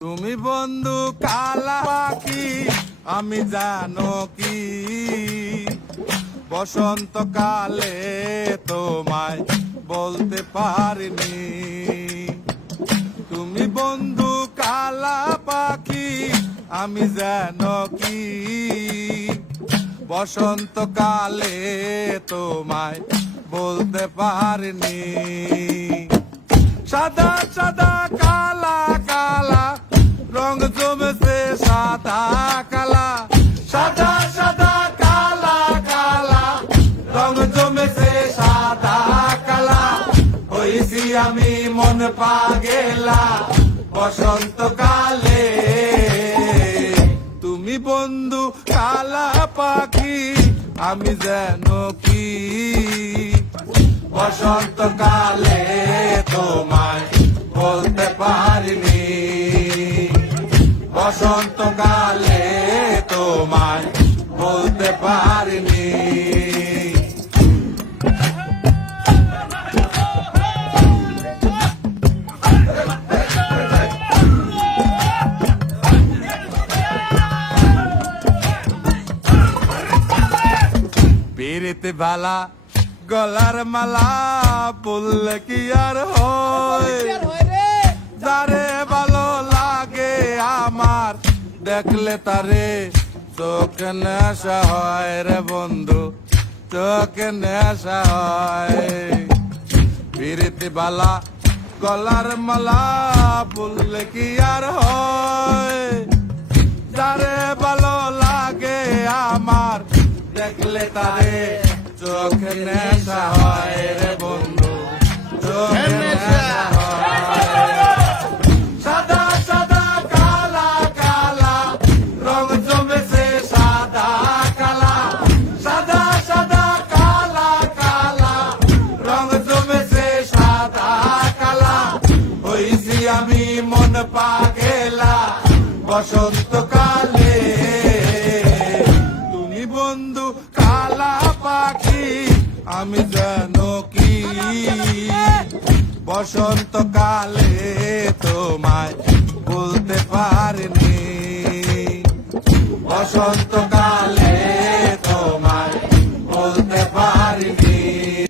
তুমি বন্ধু কালা পাখি আমি জানো কি বসন্তকালে তোমায় বলতে পারিনি। তুমি বন্ধু কালা পাখি আমি জানো কি বসন্তকালে তোমায় বলতে পারিনি। সাদা সাদা কালা কালা রং জমেছে সাদা কালা, সাদা সাদা কালা কালা রং জমেছে সাদা কালা। হইছি আমি মন পাগেলা বসন্তকালে। তুমি বন্ধু কালা পাখি আমি যেন কি বসন্তকালে তোমায় বলতে পারিনি। বসন্তকালে তোমায় বলতে পারিনি। পিরিতে ভালা গলার মালা বললে কি আর হয়, যারে ভালো লাগে আমার দেখলে তারে চোখে নেশা হয় রে বন্ধু, চোখে নেশা হয়। পিরিতি বালা গলার মালা বললে কি আর হয়, যারে ভালো লাগে আমার দেখলে তারে চোখে নেশা হয় রে বন্ধু, চোখে নেশা হয়। সাদা সাদা কালা কালা রং জমেছে সাদা কালা, সাদা সাদা কালা কালা রং জমেছে সাদা কালা। হইছি আমি মন পাগেলা বসন্তকালে। তুমি বন্ধু কালা পাখি আমি জানো কি বসন্তকালে তোমায় বলতে পারিনি। বসন্ত